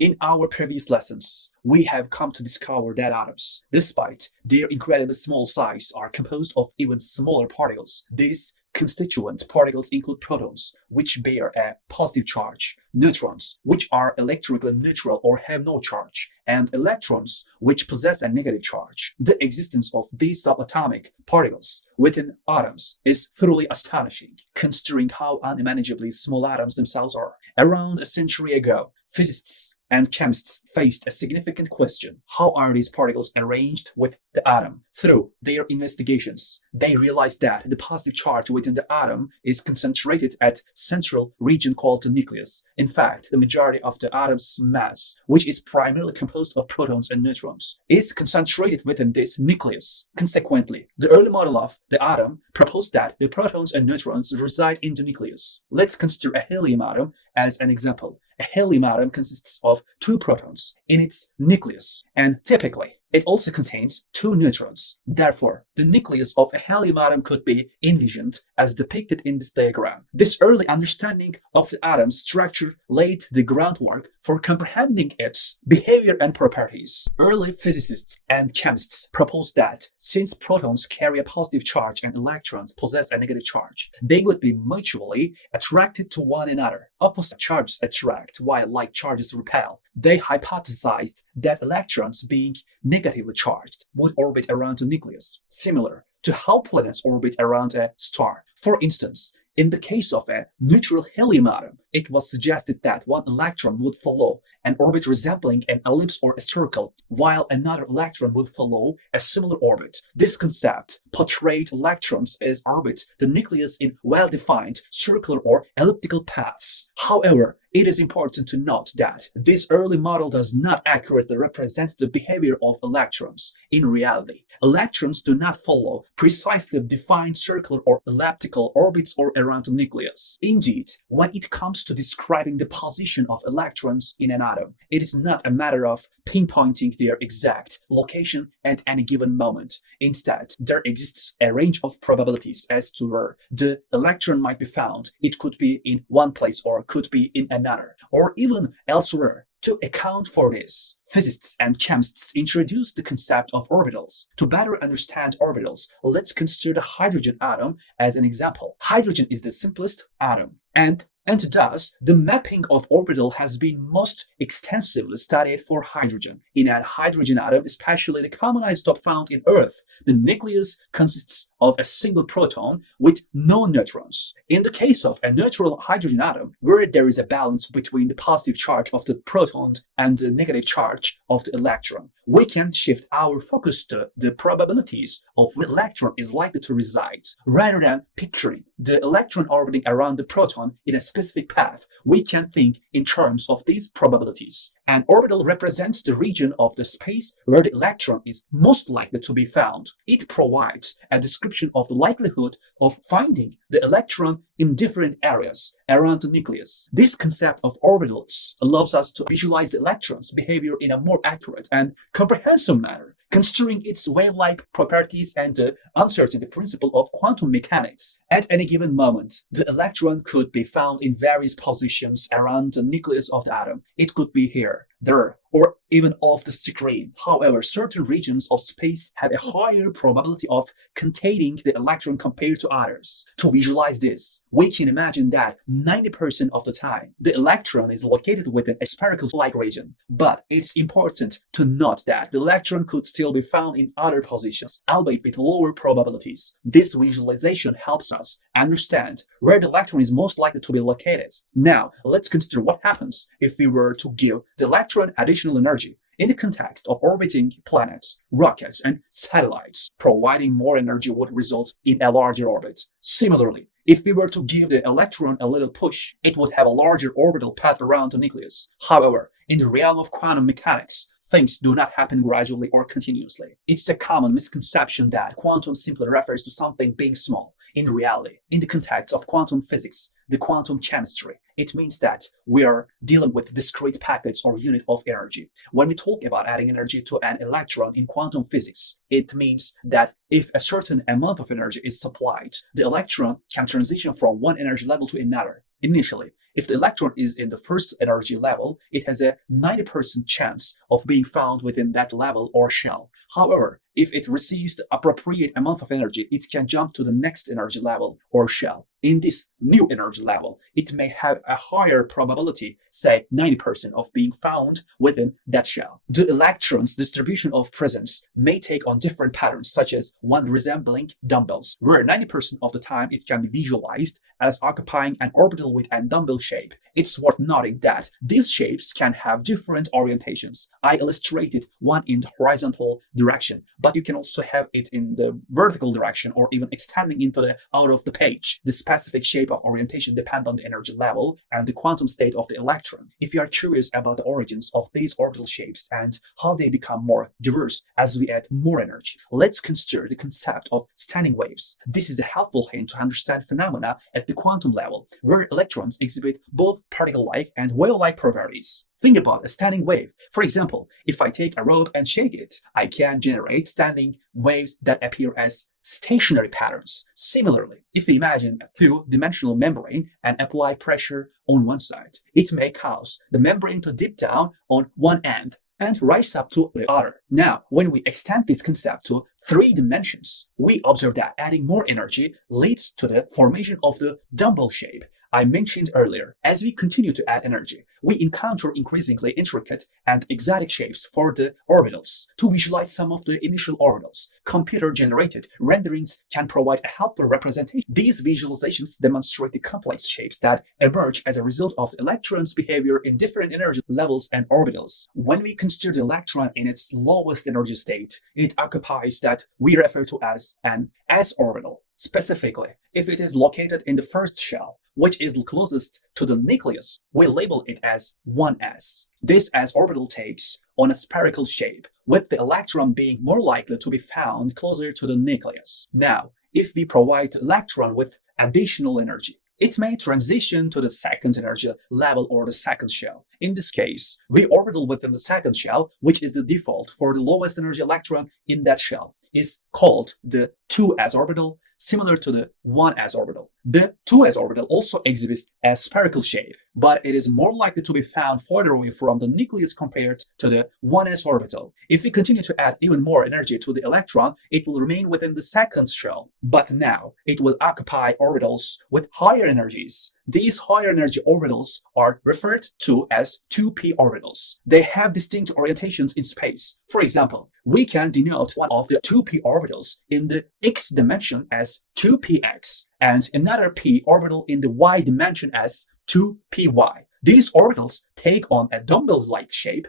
In our previous lessons, we have come to discover that atoms, despite their incredibly small size, are composed of even smaller particles. These constituent particles include protons, which bear a positive charge, neutrons, which are electrically neutral or have no charge, and electrons, which possess a negative charge. The existence of these subatomic particles within atoms is thoroughly astonishing, considering how unmanageably small atoms themselves are. Around a century ago, physicists and chemists faced a significant question: how are these particles arranged with the atom? Through their investigations, they realized that the positive charge within the atom is concentrated at central region called the nucleus. In fact, the majority of the atom's mass, which is primarily composed of protons and neutrons, is concentrated within this nucleus. Consequently, the early model of the atom proposed that the protons and neutrons reside in the nucleus. Let's consider a helium atom as an example. A helium atom consists of 2 protons in its nucleus, and typically it also contains 2 neutrons. Therefore, the nucleus of a helium atom could be envisioned as depicted in this diagram. This early understanding of the atom's structure laid the groundwork for comprehending its behavior and properties. Early physicists and chemists proposed that since protons carry a positive charge and electrons possess a negative charge, they would be mutually attracted to one another. Opposite charges attract while like charges repel. They hypothesized that electrons, being negatively charged, would orbit around the nucleus, similar to how planets orbit around a star. For instance, in the case of a neutral helium atom, it was suggested that one electron would follow an orbit resembling an ellipse or a circle, while another electron would follow a similar orbit. This concept portrayed electrons as orbit the nucleus in well-defined circular or elliptical paths. However, it is important to note that this early model does not accurately represent the behavior of electrons. In reality, electrons do not follow precisely defined circular or elliptical orbits or around the nucleus. Indeed, when it comes to describing the position of electrons in an atom, it is not a matter of pinpointing their exact location at any given moment. Instead, there exists a range of probabilities as to where the electron might be found. It could be in one place or could be in another, or even elsewhere. To account for this, physicists and chemists introduced the concept of orbitals. To better understand orbitals, let's consider the hydrogen atom as an example. Hydrogen is the simplest atom, and thus, the mapping of orbital has been most extensively studied for hydrogen. In a hydrogen atom, especially the common isotope found in Earth, the nucleus consists of a single proton with no neutrons. In the case of a neutral hydrogen atom, where there is a balance between the positive charge of the proton and the negative charge of the electron, we can shift our focus to the probabilities of where the electron is likely to reside. Rather than picturing the electron orbiting around the proton in a specific path, we can think in terms of these probabilities. An orbital represents the region of the space where the electron is most likely to be found. It provides a description of the likelihood of finding the electron in different areas around the nucleus. This concept of orbitals allows us to visualize the electron's behavior in a more accurate and comprehensive manner, considering its wave-like properties and the uncertainty principle of quantum mechanics. At any given moment, the electron could be found in various positions around the nucleus of the atom. It could be here, there, or even off the screen. However, certain regions of space have a higher probability of containing the electron compared to others. To visualize this, we can imagine that 90% of the time, the electron is located within a spherical-like region. But it's important to note that the electron could still be found in other positions, albeit with lower probabilities. This visualization helps us understand where the electron is most likely to be located. Now, let's consider what happens if we were to give the electron additional energy. In the context of orbiting planets, rockets, and satellites, providing more energy would result in a larger orbit. Similarly, if we were to give the electron a little push, it would have a larger orbital path around the nucleus. However, in the realm of quantum mechanics, things do not happen gradually or continuously. It's a common misconception that quantum simply refers to something being small. In reality, in the context of quantum physics, the quantum chemistry, it means that we are dealing with discrete packets or unit of energy. When we talk about adding energy to an electron in quantum physics, it means that if a certain amount of energy is supplied, the electron can transition from one energy level to another. Initially, If the electron is in the first energy level, it has a 90% chance of being found within that level or shell. However, if it receives the appropriate amount of energy, it can jump to the next energy level or shell. In this new energy level, it may have a higher probability, say 90%, of being found within that shell. The electron's distribution of presence may take on different patterns, such as one resembling dumbbells, where 90% of the time it can be visualized as occupying an orbital with a dumbbell shape. It's worth noting that these shapes can have different orientations. I illustrated one in the horizontal direction, but you can also have it in the vertical direction or even extending into the out of the page. The specific shape of orientation depends on the energy level and the quantum state of the electron. If you are curious about the origins of these orbital shapes and how they become more diverse as we add more energy, let's consider the concept of standing waves. This is a helpful hint to understand phenomena at the quantum level, where electrons exhibit both particle-like and wave-like properties. Think about a standing wave. For example, if I take a rope and shake it, I can generate standing waves that appear as stationary patterns. Similarly, if we imagine a two-dimensional membrane and apply pressure on one side, it may cause the membrane to dip down on one end and rise up to the other. Now, when we extend this concept to 3 dimensions, we observe that adding more energy leads to the formation of the dumbbell shape I mentioned earlier. As we continue to add energy, we encounter increasingly intricate and exotic shapes for the orbitals. To visualize some of the initial orbitals, computer-generated renderings can provide a helpful representation. These visualizations demonstrate the complex shapes that emerge as a result of the electron's behavior in different energy levels and orbitals. When we consider the electron in its lowest energy state, it occupies that we refer to as an s orbital. Specifically, if it is located in the first shell, which is closest to the nucleus, we label it as 1s. This s orbital takes on a spherical shape, with the electron being more likely to be found closer to the nucleus. Now, if we provide the electron with additional energy, it may transition to the second energy level or the second shell. In this case, we orbital within the second shell, which is the default for the lowest energy electron in that shell, is called the 2s orbital, similar to the 1s orbital. The 2s orbital also exhibits a spherical shape, but it is more likely to be found further away from the nucleus compared to the 1s orbital. If we continue to add even more energy to the electron, it will remain within the second shell, but now it will occupy orbitals with higher energies. These higher energy orbitals are referred to as 2p orbitals. They have distinct orientations in space. For example, we can denote one of the 2p orbitals in the x dimension as 2px and another p orbital in the y dimension as 2py. These orbitals take on a dumbbell-like shape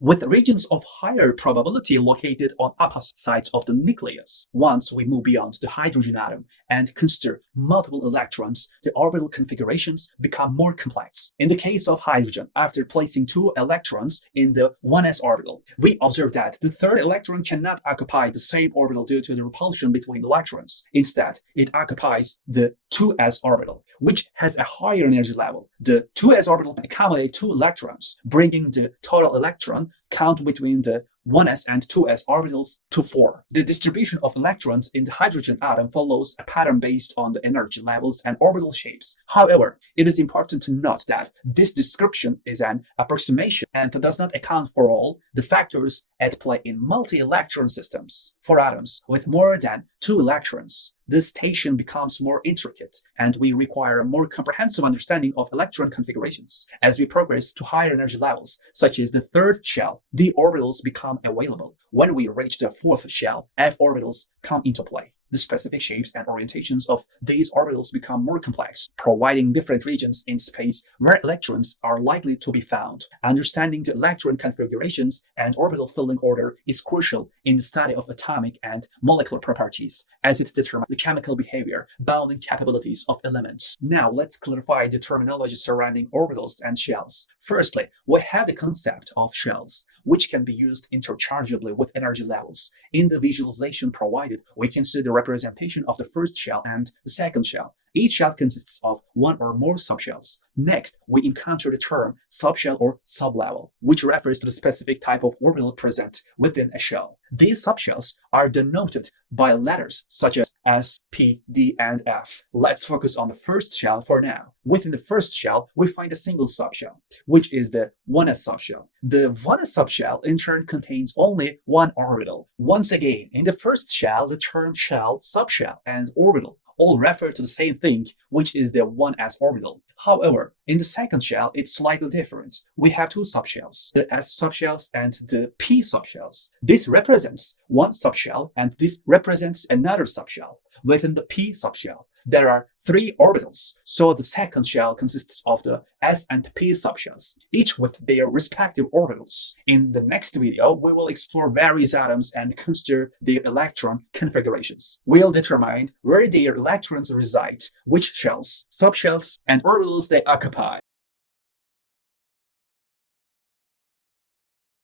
with regions of higher probability located on opposite sides of the nucleus. Once we move beyond the hydrogen atom and consider multiple electrons, the orbital configurations become more complex. In the case of hydrogen, after placing 2 electrons in the 1s orbital, we observe that the third electron cannot occupy the same orbital due to the repulsion between electrons. Instead, it occupies the 2s orbital, which has a higher energy level. The 2s orbital can accommodate 2 electrons, bringing the total electron count between the 1s and 2s orbitals to 4. The distribution of electrons in the hydrogen atom follows a pattern based on the energy levels and orbital shapes. However, it is important to note that this description is an approximation and does not account for all the factors at play in multi-electron systems. For atoms with more than 2 electrons, the station becomes more intricate, and we require a more comprehensive understanding of electron configurations. As we progress to higher energy levels, such as the third shell, the orbitals become available. When we reach the fourth shell, f orbitals come into play. The specific shapes and orientations of these orbitals become more complex, providing different regions in space where electrons are likely to be found. Understanding the electron configurations and orbital filling order is crucial in the study of atomic and molecular properties, as it determines the chemical behavior, bounding capabilities of elements. Now, let's clarify the terminology surrounding orbitals and shells. Firstly, we have the concept of shells, which can be used interchangeably with energy levels. In the visualization provided, we can see the representation of the first shell and the second shell. Each shell consists of one or more subshells. Next, we encounter the term subshell or sublevel, which refers to the specific type of orbital present within a shell. These subshells are denoted by letters such as S, P, D, and F. Let's focus on the first shell for now. Within the first shell, we find a single subshell, which is the 1s subshell. The 1s subshell in turn contains only one orbital. Once again, in the first shell, the term shell, subshell, and orbital all refer to the same thing, which is the 1s orbital. However, in the second shell, it's slightly different. We have two subshells, the s subshells and the p subshells. This represents one subshell and this represents another subshell. Within the p subshell, there are three orbitals, so the second shell consists of the s and p subshells, each with their respective orbitals. In the next video, we will explore various atoms and consider their electron configurations. We'll determine where their electrons reside, which shells, subshells, and orbitals they occupy.